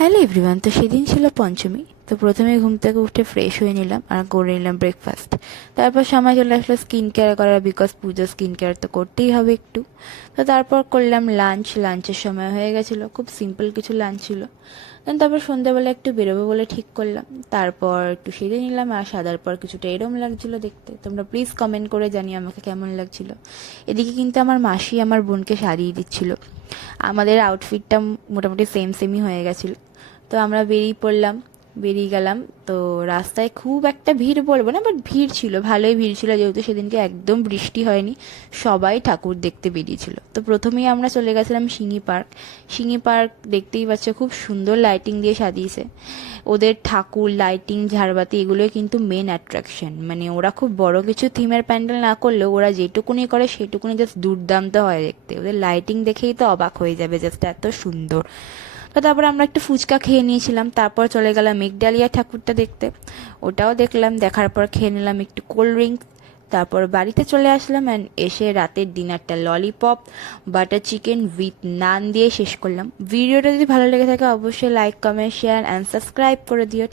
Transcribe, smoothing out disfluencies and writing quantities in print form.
Hello everyone, তো সেদিন ছিল পঞ্চমী। তো প্রথমে ঘুম থেকে উঠে ফ্রেশ হয়ে নিলাম আর করে নিলাম ব্রেকফাস্ট। তারপর সময় চলে আসলো স্কিন কেয়ার করার, বিকজ পুজো স্কিন কেয়ার তো করতেই হবে একটু। তো তারপর করলাম লাঞ্চের সময় হয়ে গেছিলো, খুব সিম্পল কিছু লাঞ্চ ছিল। তারপর সন্ধ্যাবেলা একটু বেরোবো বলে ঠিক করলাম। তারপর একটু সেরে নিলাম, আর সাদার পর কিছুটা এরম লাগছিল দেখতে। তোমরা প্লিজ কমেন্ট করে জানিও আমাকে কেমন লাগছিল। এদিকে কিন্তু আমার মাসি আমার বোনকে সারিয়ে দিচ্ছিল। আমাদের আউটফিটটা মোটামুটি সেমই হয়ে গেছিলো। তো আমরা বেরিয়ে গেলাম। তো রাস্তায় খুব একটা ভিড় বলবো না, বাট ভিড় ছিল, ভালোই ভিড় ছিল, যেহেতু সেদিনকে একদম বৃষ্টি হয়নি। সবাই ঠাকুর দেখতে বেরিয়েছিল। তো প্রথমেই আমরা চলে গেছিলাম সিঙ্গি পার্ক দেখতেই পাচ্ছ, খুব সুন্দর লাইটিং দিয়ে সাজিয়েছে। ওদের ঠাকুর, লাইটিং, ঝাড়বাতি এগুলোই কিন্তু মেন অ্যাট্রাকশন। মানে ওরা খুব বড় কিছু থিমের প্যান্ডেল না করলেও ওরা যেটুকুনি করে সেটুকুনি জাস্ট দুর্দান্ত হয় দেখতে। ওদের লাইটিং দেখেই তো অবাক হয়ে যাবে, জাস্ট এত সুন্দর। তো তারপর আমরা একটু ফুচকা খেয়ে নিয়েছিলাম, তারপর চলে গেলাম মেঘডালিয়া ঠাকুরটা দেখতে। ওটাও দেখলাম, দেখার পর খেয়ে নিলাম একটু কোল্ড ড্রিঙ্কস। তারপর বাড়িতে চলে আসলাম অ্যান্ড এসে রাতের ডিনারটা lollipop, butter chicken with none দিয়ে শেষ করলাম। ভিডিওটা যদি ভালো লেগে থাকে অবশ্যই like, comment, share and subscribe করে দিও।